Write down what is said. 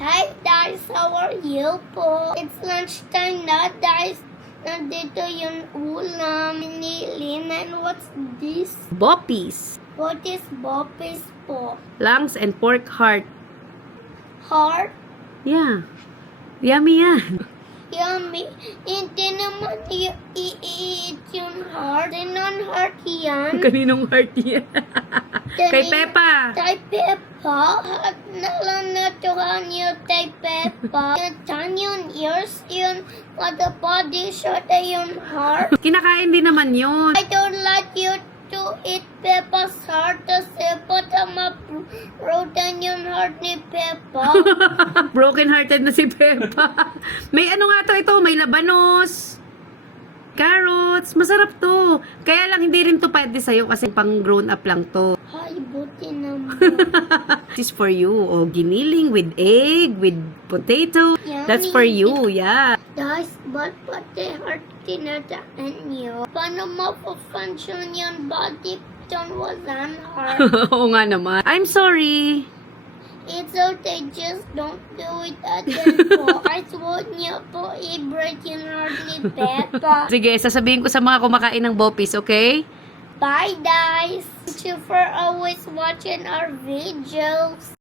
Hi guys, how are you po? It's lunchtime na guys. Nandito yung ulam ni Lynn. And what's this? Boppies. What is boppies po? Lungs and pork heart. Heart? Yeah. Yummy yan. Yummy. Hindi naman i-eat yung heart. Sinon heart yan. Kaninong heart yan? Kay Peppa. Kay Peppa. At nalang natuhan yun kay Peppa. Tan yung ears yun. What the body shot ay yung heart. Kinakain din naman yun. I don't like you to eat Peppa's heart kasi patama broken yung heart ni Peppa. Broken-hearted na si Peppa. May ano nga to ito, may labanos. Carrots. Masarap to. Kaya lang hindi rin to pwede sa'yo kasi pang grown up lang to. Ay, buti naman. This is for you. O, giniling with egg, with potato. Yummy. That's for you. Yeah. Guys, ba't pati heart tinadaan niyo? Paano mapafunction yung body kung walang heart? Oo nga naman. I'm sorry. It's okay, just don't do it again po. I told niyo po i-break yung heart ni Peppa. Sige, sasabihin ko sa mga kumakain ng Boppies, okay? Bye guys! Thank you for always watching our videos.